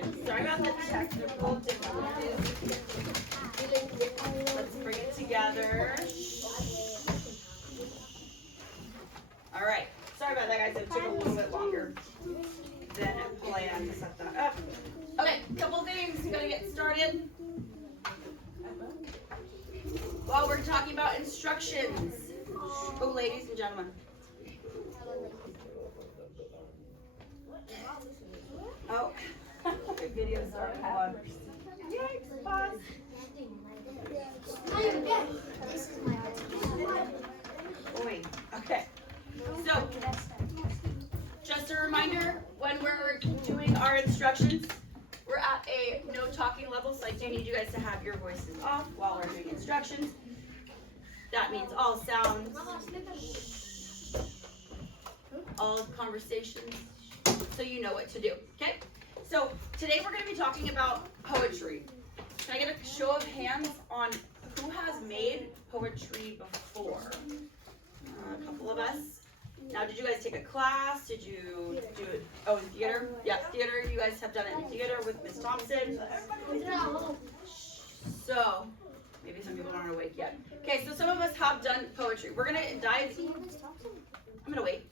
Okay, sorry about the technical difficulties. Let's bring it together. All right, sorry about that, guys. It took a little bit longer than planned to set that up. Okay, couple things. Gonna get started. Well, we're talking about instructions. Oh, ladies and gentlemen. Oh, the video started. Hold on. Yikes, pause. Wait, okay. So, just a reminder, when we're doing our instructions, we're at a no talking level, so I do need you guys to have your voices off while we're doing instructions. That means all sounds, all conversations, so you know what to do, okay? So today we're going to be talking about poetry. Can I get a show of hands on who has made poetry before? A couple of us. Now, did you guys take a class? Did you do it? Oh, in theater? Yeah, theater. You guys have done it in theater with Miss Thompson. So, maybe some people aren't awake yet. Okay, so some of us have done poetry. We're going to dive. I'm going to wait.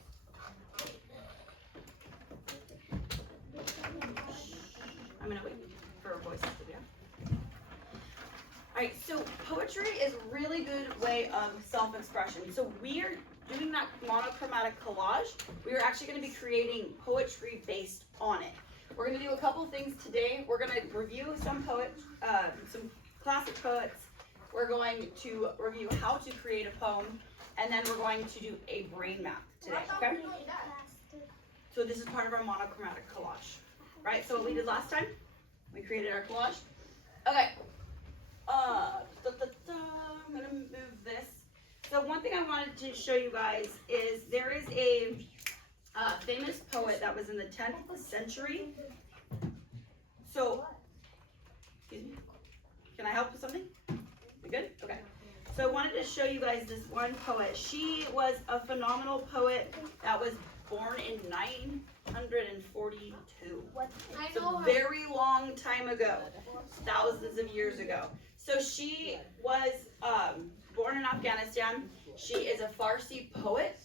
I'm going to wait for our voices to be on. Alright, so poetry is a really good way of self-expression. So we are doing that monochromatic collage. We are actually going to be creating poetry based on it. We're going to do a couple things today. We're going to review some classic poets. We're going to review how to create a poem, and then we're going to do a brain map today, okay? So this is part of our monochromatic collage, right? So what we did last time, we created our collage. Okay. I'm gonna move this. So one thing I wanted to show you guys is there is a famous poet that was in the 10th century. So, excuse me, can I help with something? You good? Okay. So I wanted to show you guys this one poet. She was a phenomenal poet that was born in 942. It's a very long time ago, thousands of years ago. So she was born in Afghanistan. She is a Farsi poet,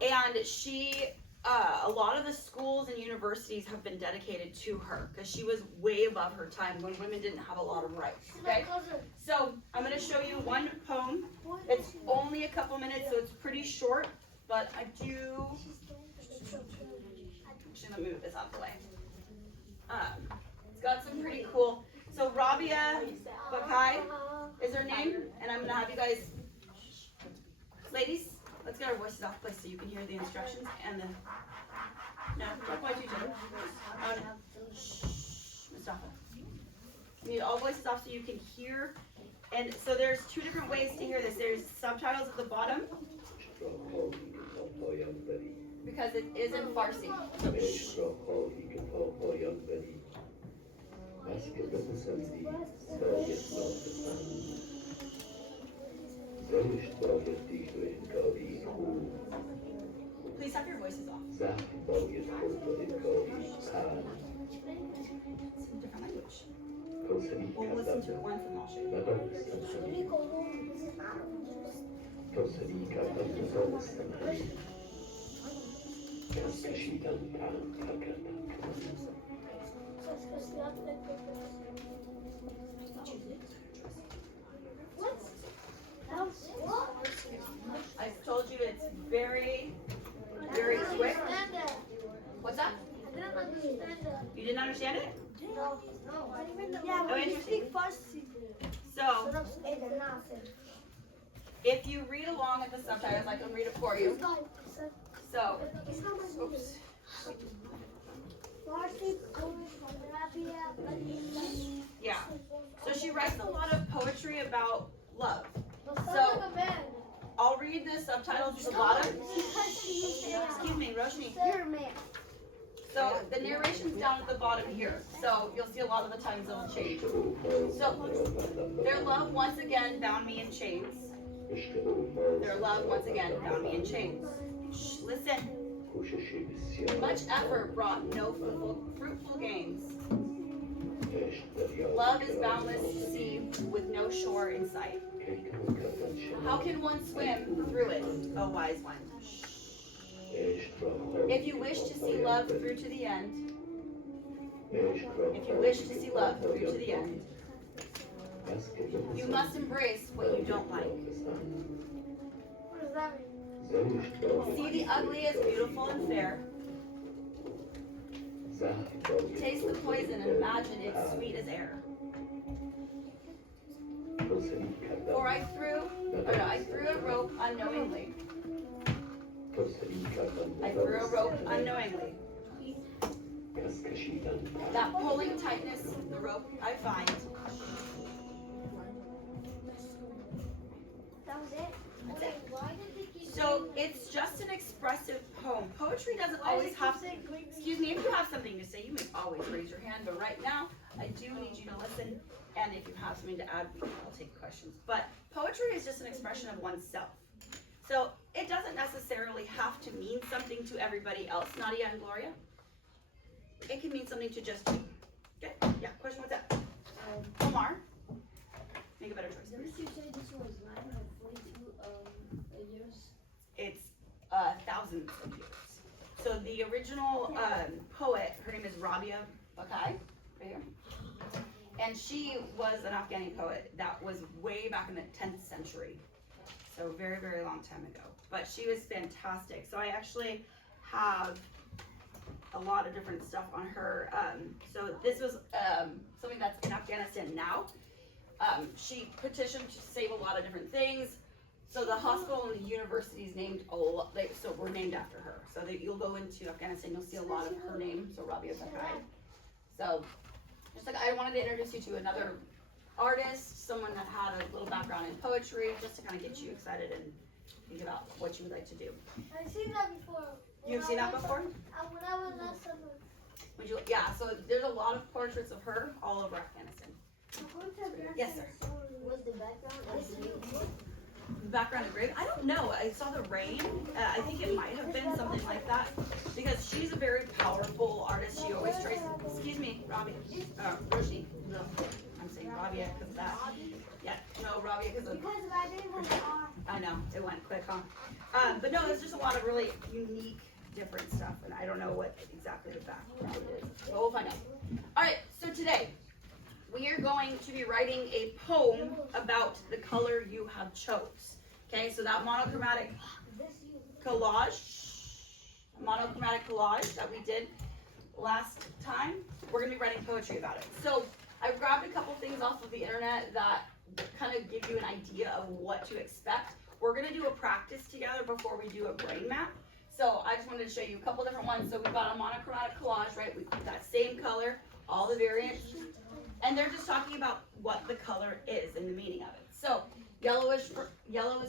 and she, a lot of the schools and universities have been dedicated to her because she was way above her time when women didn't have a lot of rights, okay? So I'm going to show you one poem. It's only a couple minutes, so it's pretty short, but I do, actually let me move this out of the way. It's got some pretty cool, so Rabia Bakai is her name, and I'm going to have you guys, ladies, let's get our voices off, please, so you can hear the instructions and the, no, don't point to each other. Oh, no. Shh, Mustafa. You need all voices off so you can hear, and so there's two different ways to hear this. There's subtitles at the bottom, because it is in Farsi. So, please have your voices off. It's in a different language. We'll listen to it once and I'll show I told you it's very, very quick. What's that? You didn't understand it? No. Yeah, but you speak Farsi. So, if you read along with the subtitles, I can read it for you. So, oops. Yeah. So she writes a lot of poetry about love. So, I'll read the subtitles at the bottom. Excuse me, Roshni. You're a man. So the narration's down at the bottom here. So you'll see a lot of the times it'll change. So their love once again bound me in chains. Their love once again bound me in chains. Shh, listen. Much effort brought no fruitful gains. Love is boundless sea with no shore in sight. How can one swim through it, O wise one? If you wish to see love through to the end, if you wish to see love through to the end, you must embrace what you don't like. What does that mean? See the ugly as beautiful and fair. Taste the poison and imagine it's sweet as air. For I threw a rope unknowingly. I threw a rope unknowingly. That pulling tightness, the rope I find. That was it? That's it. So it's just an expressive poem. Poetry doesn't always have to. Excuse me, if you have something to say, you may always raise your hand, but right now, I do need you to listen, and if you have something to add, I'll take questions. But poetry is just an expression of oneself. So it doesn't necessarily have to mean something to everybody else, Nadia and Gloria. It can mean something to just you. Okay? Yeah, question, what's that? Omar, make a better choice. Didn't you say this was 942 years? It's thousands of years. So the original poet, her name is Rabia Bakai, right here. And she was an Afghani poet that was way back in the 10th century. So very, very long time ago. But she was fantastic. So I actually have a lot of different stuff on her. So this was something that's in Afghanistan now. She petitioned to save a lot of different things. So the hospital and the universities named so were named after her. So that you'll go into Afghanistan, you'll see a lot of her name. So Rabia Bakai. So just like I wanted to introduce you to another artist, someone that had a little background in poetry, just to kind of get you excited and think about what you would like to do. I've seen that before. You've seen that before? When I was last summer. Yeah, so there's a lot of portraits of her all over Afghanistan. Yes, sir. Was the background? The background of grave? I don't know. I saw the rain. I think it might have been something like that because she's a very powerful artist. She always tries. Excuse me, Rabia. Roshni. No, I'm saying Rabia because of that. Yeah, no, Rabia because of. Because my name was R. I know it went quick, huh? But no, there's just a lot of really unique, different stuff, and I don't know what exactly the background is. But we'll find out. All right. So today we are going to be writing a poem about the color you have chose. Okay, so that monochromatic collage that we did last time, we're gonna be writing poetry about it. So I grabbed a couple things off of the internet that kind of give you an idea of what to expect. We're gonna do a practice together before we do a brain map. So I just wanted to show you a couple different ones. So we've got a monochromatic collage, right? We've got that same color, all the variants. And they're just talking about what the color is and the meaning of it. So yellow is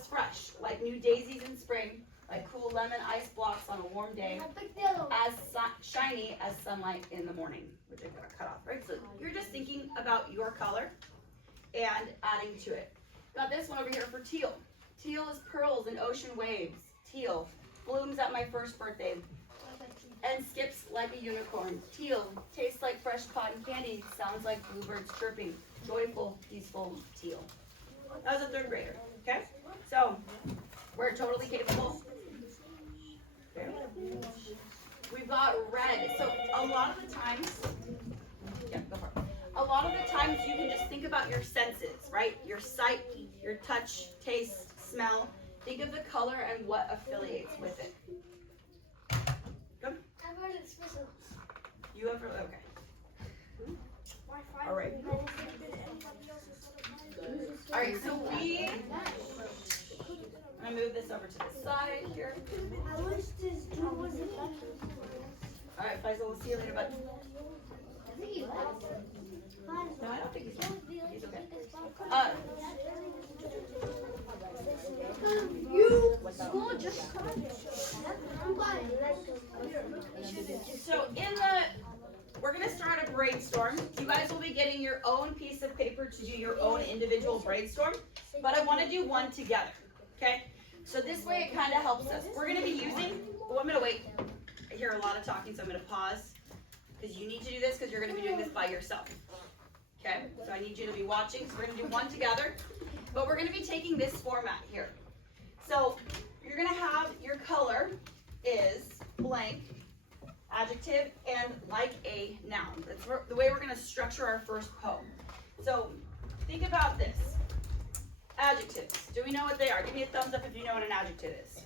fresh, like new daisies in spring, like cool lemon ice blocks on a warm day, as shiny as sunlight in the morning, which I got cut off, right? So you're just thinking about your color and adding to it. Got this one over here for teal. Teal is pearls and ocean waves. Teal blooms at my first birthday and skips like a unicorn. Teal tastes like fresh cotton candy, sounds like bluebirds chirping. Joyful, peaceful teal. That was a third grader, okay? So, we're totally capable. Okay. We've got red. So, a lot of the times, yeah, go for it. A lot of the times you can just think about your senses, right? Your sight, your touch, taste, smell. Think of the color and what affiliates with it. I've heard it's special. You have, okay. All right. All right, so I'm gonna move this over to the side here. I wish this dude was a All right, Faisal, we'll see you later, bud. No, I don't think he's he's okay. You What's up? school just So we're gonna start a brainstorm. You guys will be getting your own piece of paper to do your own individual brainstorm, but I wanna do one together, okay? So this way it kinda helps us. We're gonna be using, oh, I'm gonna wait. I hear a lot of talking, so I'm gonna pause, because you need to do this because you're gonna be doing this by yourself. Okay, so I need you to be watching. So we're gonna do one together, but we're gonna be taking this format here. So you're gonna have your color is blank, adjective, and like a noun. That's the way we're gonna structure our first poem. So think about this. Adjectives. Do we know what they are? Give me a thumbs up if you know what an adjective is.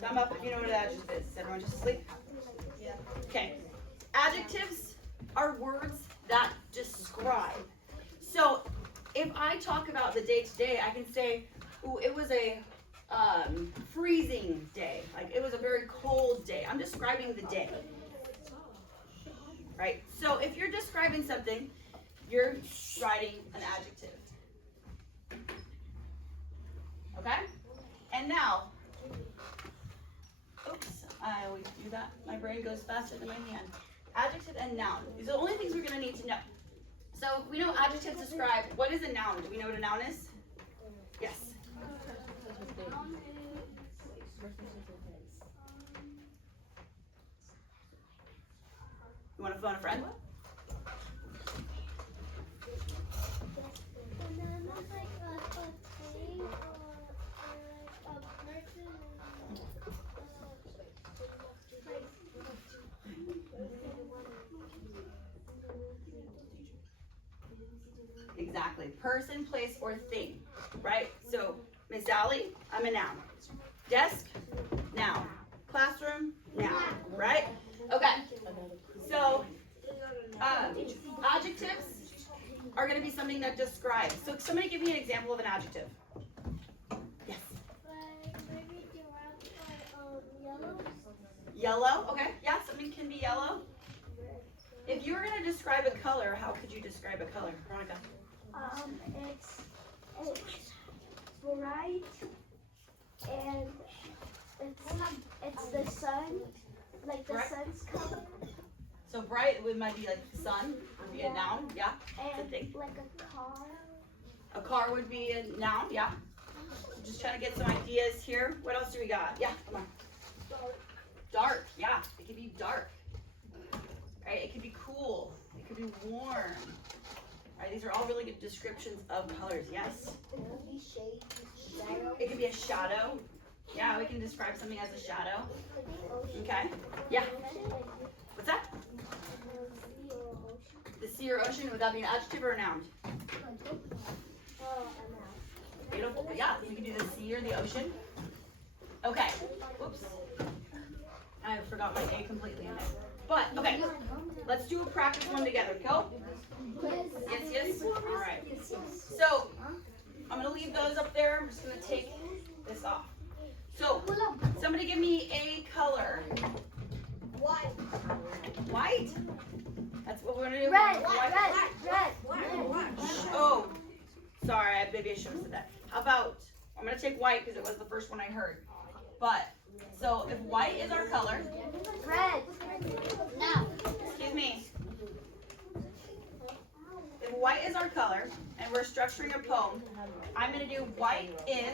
Thumb up if you know what an adjective is. Is everyone just asleep? Yeah. Okay. Adjectives are words that describe. So if I talk about the day to day, I can say, ooh, it was a freezing day. Like it was a very cold day. I'm describing the day. Right? So if you're describing something, you're writing an adjective. Okay? And now, oops, I always do that. My brain goes faster than my hand. Adjective and noun. These are the only things we're going to need to know. So we know adjectives describe. What is a noun? Do we know what a noun is? Yes. You want to phone a friend? Exactly. Person, place, or thing. Right? So, Miss Sally, I'm a noun. Desk, noun. Classroom, noun. Right? Okay. So, adjectives are going to be something that describes. So, somebody give me an example of an adjective. Yes. Maybe yellow. Yellow. Okay. Yeah, something can be yellow. If you were going to describe a color, how could you describe a color, Veronica? It's bright and it's the sun, like the Correct. sun's color, So bright it might be like the sun, would be a noun, yeah. It's a and thing. like a car. A car would be a noun, yeah. Just trying to get some ideas here. What else do we got? Yeah, come on. Dark, yeah. It could be dark. Right? It could be cool. It could be warm. Right? These are all really good descriptions of colors. Yes. It could be shade, shadow. It could be a shadow. Yeah, we can describe something as a shadow. Could be ocean. Okay. Yeah. Ocean, like What's that? sea or ocean. The sea or ocean, would that be an adjective or a noun? Oh, Beautiful. Yeah, you can do the sea or the ocean. Okay. Whoops. I forgot my A completely in there. But, okay. Let's do a practice one together. Go. Yes, yes. All right. So, I'm going to leave those up there. I'm just going to take this off. So, somebody give me a color. White. White? That's what we're going to do. Red, White. red. Oh, sorry. Maybe I should have said that. How about, I'm going to take white because it was the first one I heard. But, so if white is our color, Red. Now. excuse me. If white is our color and we're structuring a poem, I'm going to do white is,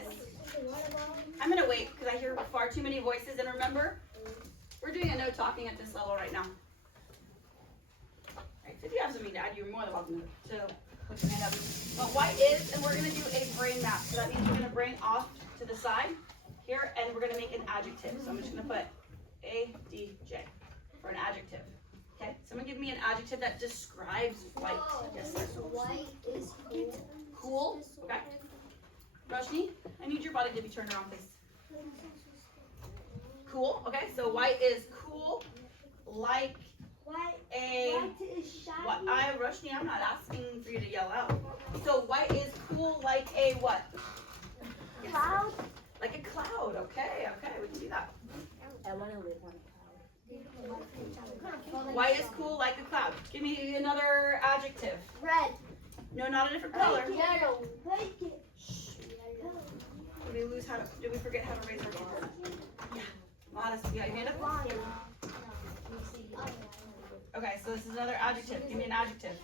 I'm going to wait because I hear far too many voices. And remember, we're doing a no talking at this level right now. Right, so if you have something to add, you're more than welcome to put your hand up. But white is, and we're going to do a brain map. So that means we're going to bring off to the side here, and we're going to make an adjective. So I'm just going to put A-D-J for an adjective. Okay, someone give me an adjective that describes white. Yes, sir. White is Cool. Okay. Roshni, I need your body to be turned around, please. Cool. Okay, so white is cool, like White. a. White is shiny. What? Roshni, I'm not asking for you to yell out. So white is cool, like a what? Yes. Cloud. Like a cloud. Okay. Okay, we can do that. I want to live on a cloud. White is cool, like a cloud. Give me another adjective. Red. No, not a different color. Yellow. Blanket. Did we lose how to? Did we forget how to raise our hand? Yeah. Modest. You got your hand up? Okay, so this is another adjective. Give me an adjective.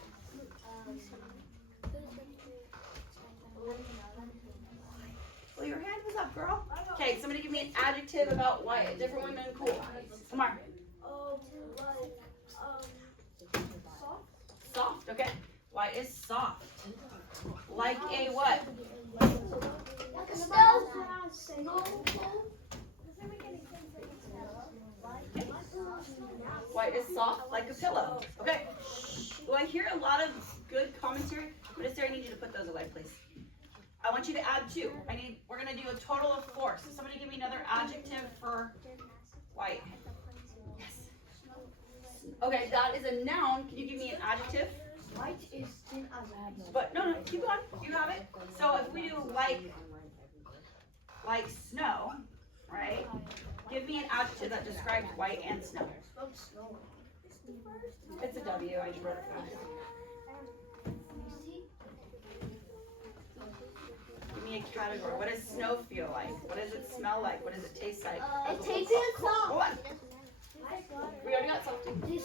Well, your hand was up, girl. Okay, somebody give me an adjective about white. A different one than cool. Come on. Soft. Soft. Okay. White is soft. Like a what? Like a snow. White is soft like a pillow. Okay. Well, I hear a lot of good commentary, but Sarah, I need you to put those away, please. I want you to add 2. We're gonna do a total of 4. So somebody give me another adjective for white. Yes. Okay, that is a noun. Can you give me an adjective? White is thin as a But no, keep going. You have it. So if we do like snow, right? Give me an adjective that describes white and snow. It's a W. I just wrote it fast. Give me a category. What does snow feel like? What does it smell like? What does it taste like? It tastes Hold like on. We already got something.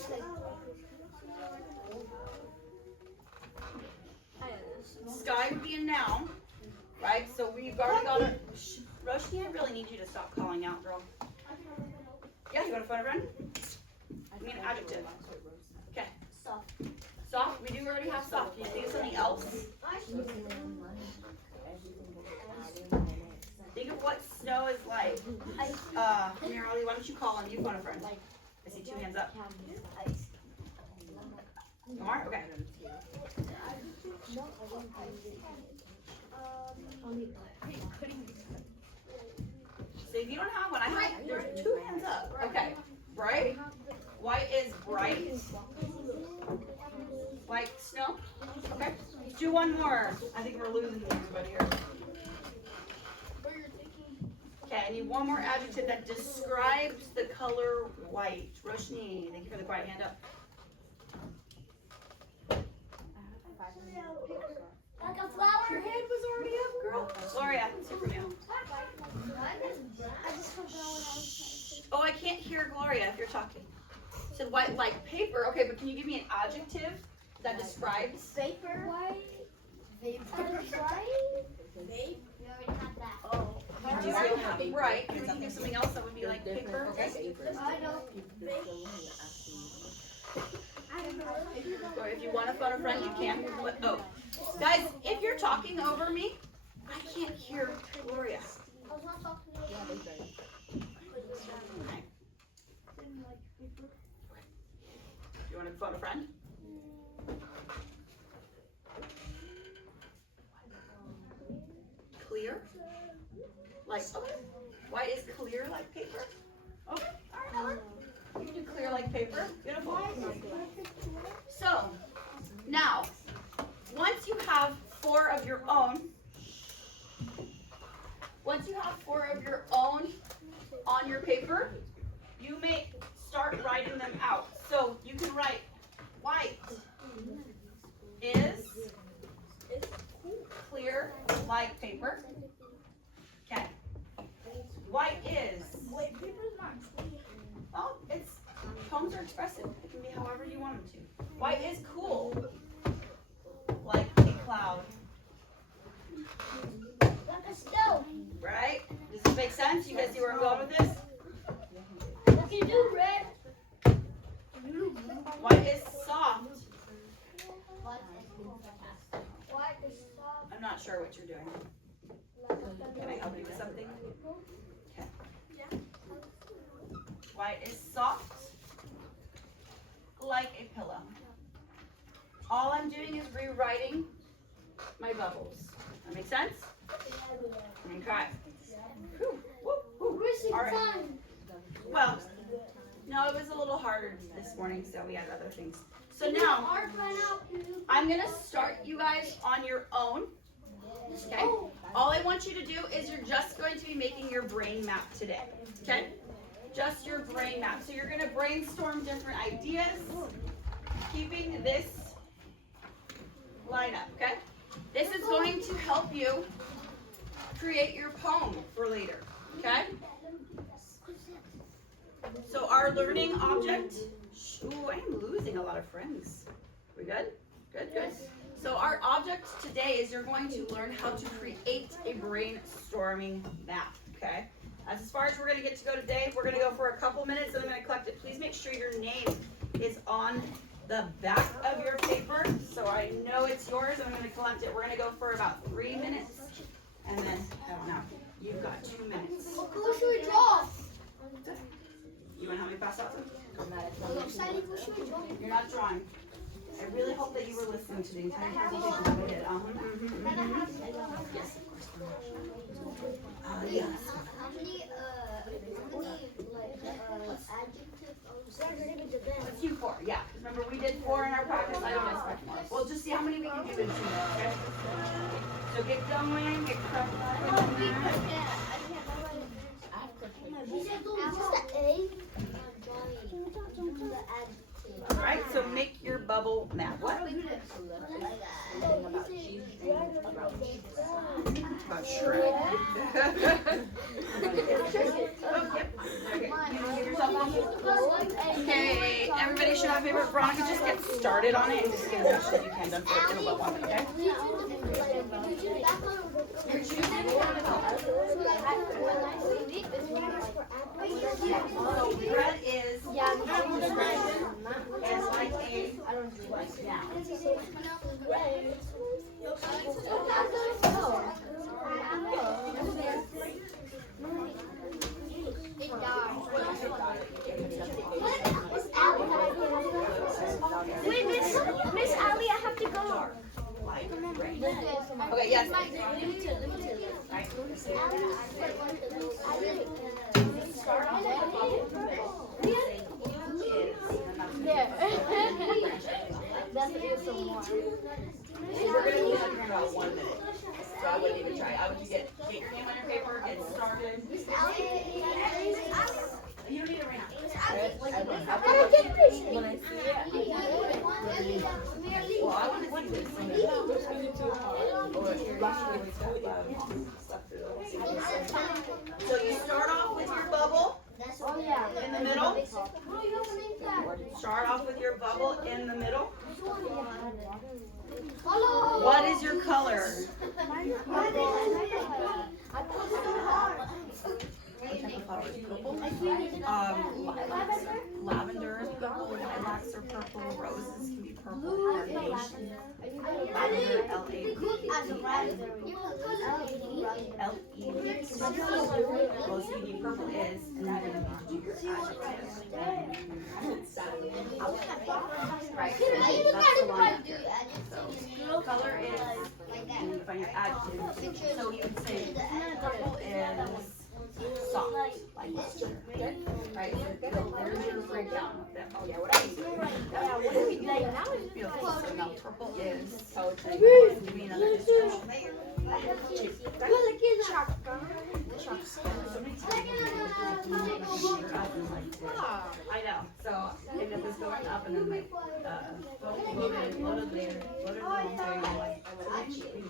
Sky would be a noun, right? So we've already got a. Roshni, I really need you to stop calling out, girl. Yeah, you want a phone a friend? Give me an adjective. Okay. soft. Soft. We do already have soft. Can you think of something else? Think of what snow is like. Mirali, why don't you call him? You phone a friend. I see 2 hands up. More? Okay. So if you don't have one, there's 2 hands up. Okay. Bright. White is bright. Like snow. Okay. Let's do one more. I think we're losing everybody here. Okay, I need one more adjective that describes the color white. Roshni, thank you for the quiet hand up. Like a flower. Your hand was already up, girl. Gloria, let's hear from you. Oh, I can't hear Gloria if you're talking. Said white like paper. Okay, but can you give me an adjective that describes? Vapor. White. Vapor. White. Vape. We already had that. Oh. Do you feel happy? Right. Can we think of something else that would be like paper? Okay. I know. Or if you want to phone a friend, you can. But, oh, guys, if you're talking over me, I can't hear Gloria. I was not talking to you. Okay. You want to phone a friend? Clear? Like, okay. White is clear like paper? Okay, all right. You can do clear like paper. Beautiful. So, now, once you have 4 of your own, on your paper, you may start writing them out. So you can write white is clear like paper. Okay. White is. Wait, paper's not clear. Well, poems are expressive. It can be however you want them to. White is cool like a cloud. Like a stove. Right? Does this make sense? You guys see where I'm going with this? What you do, red? White is soft. White is soft. I'm not sure what you're doing. Can I help you with something? Okay. White is soft like a pillow. All I'm doing is rewriting my bubbles. That make sense? Okay. Whew, woo, woo. All right. Well, no, it was a little harder this morning, so we had other things. So now, I'm going to start you guys on your own. Okay? All I want you to do is you're just going to be making your brain map today. Okay? Just your brain map. So you're going to brainstorm different ideas, keeping this line up. Okay? This is going to help you create your poem for later. Okay? So our learning object, ooh, I am losing a lot of friends. We good? Good, good. So our object today is you're going to learn how to create a brainstorming map, okay? That's as far as we're gonna get to go today. We're gonna go for a couple minutes and I'm gonna collect it. Please make sure your name is on the back of your paper, so I know it's yours. I'm gonna collect it. We're gonna go for about 3 minutes, and then, I don't know, you've got 2 minutes. Who should we draw? You wanna help me pass out some? Sally, who should we draw? You're not drawing. I really hope that you were listening to the entire presentation that we did. Yes, of course. Yes. How many adjectives? Let's do 4, yeah. Remember, we did 4 in our practice. I don't expect more. We'll just see how many we can do in 2 minutes, okay? So get going, get crushed. All right, so make your bubble now. What? About Shrek. Oh, yep. Okay, you wanna give yourself one? Okay, everybody should have a favorite. Veronica, just get started on it and just get as much as you can done for in about 1 minute, okay? You're choosing so red is as like a Wait, Miss Ali, I have to go. Okay, yes. That's some more. We're gonna be under about 1 minute. So I wouldn't even try. I would just get your name on your paper, get started. You don't need it right now. When I see it, Well, I want to see this. So you start off with your bubble in the middle. Start off with your bubble in the middle. What is your color? Lavender is purple, lilacs are purple, roses can be purple, carnation, lavender, L-E-V, well, CD purple is, and then you need to do your adjective. Right, so that's the line up here. So, color is, and you find your adjective, so you would say purple is soft, like this. Right, so there's your breakdown of them. Oh yeah, what are you doing? Beautiful. So now purple is, so it's like, give me another description. I know, so, and it was going up and then like, loaded later, loaded later, so you're like, I would have cheated.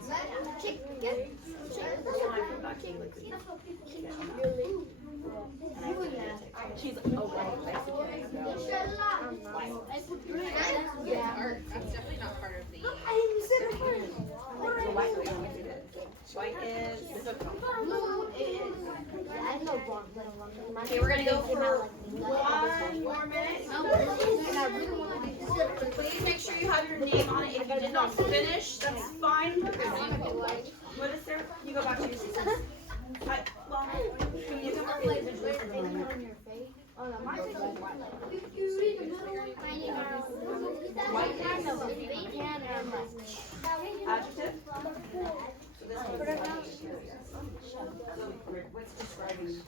She's That's definitely not part of the. White is. Okay, we're gonna go for 1 more minute. Please make sure you have your name on it. If you did not finish, that's fine. What is there? You go back to your seats. Well, you can work it. Adjective? So this one is what's describing your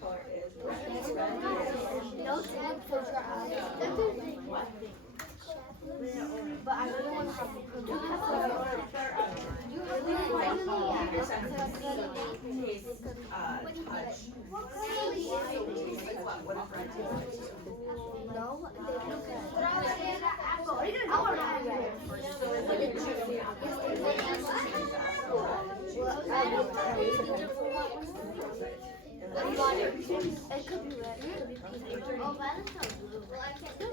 color is red. But I really want to have it could be red, it could be pink. Oh, violet's not blue. Well, I can't do it.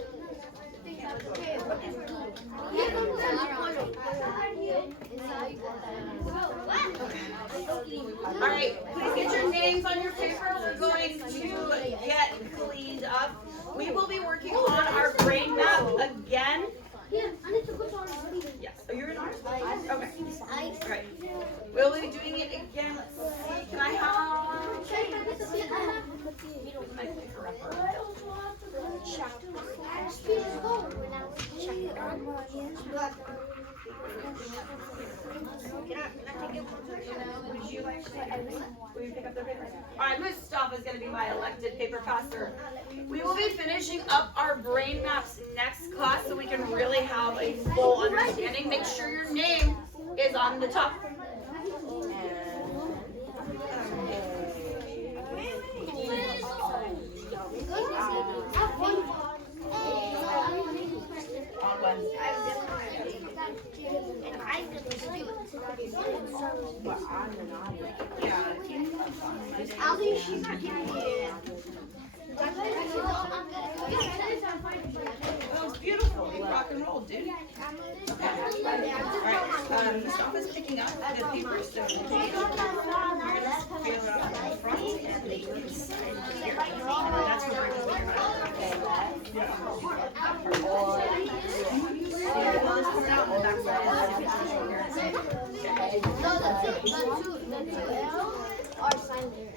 All right, please get your names on your paper. We're going to get cleaned up. We will be working on our brain map again. Will you pick up the paper? Alright, Mustafa is gonna be my elected paper passer. We will be finishing up our brain maps next class so we can really have a full understanding. Make sure your name is on the top. On Wednesday. And I'm gonna do it. But I'm the naughty. Yeah. Ali, she's not giving me it. That was beautiful. You rock and roll, dude. Alright, Mustafa's picking up the paper, so you're gonna feel it up on the front and the inside here. And that's where we're going to coming out on the back side. No, the two L are signed there.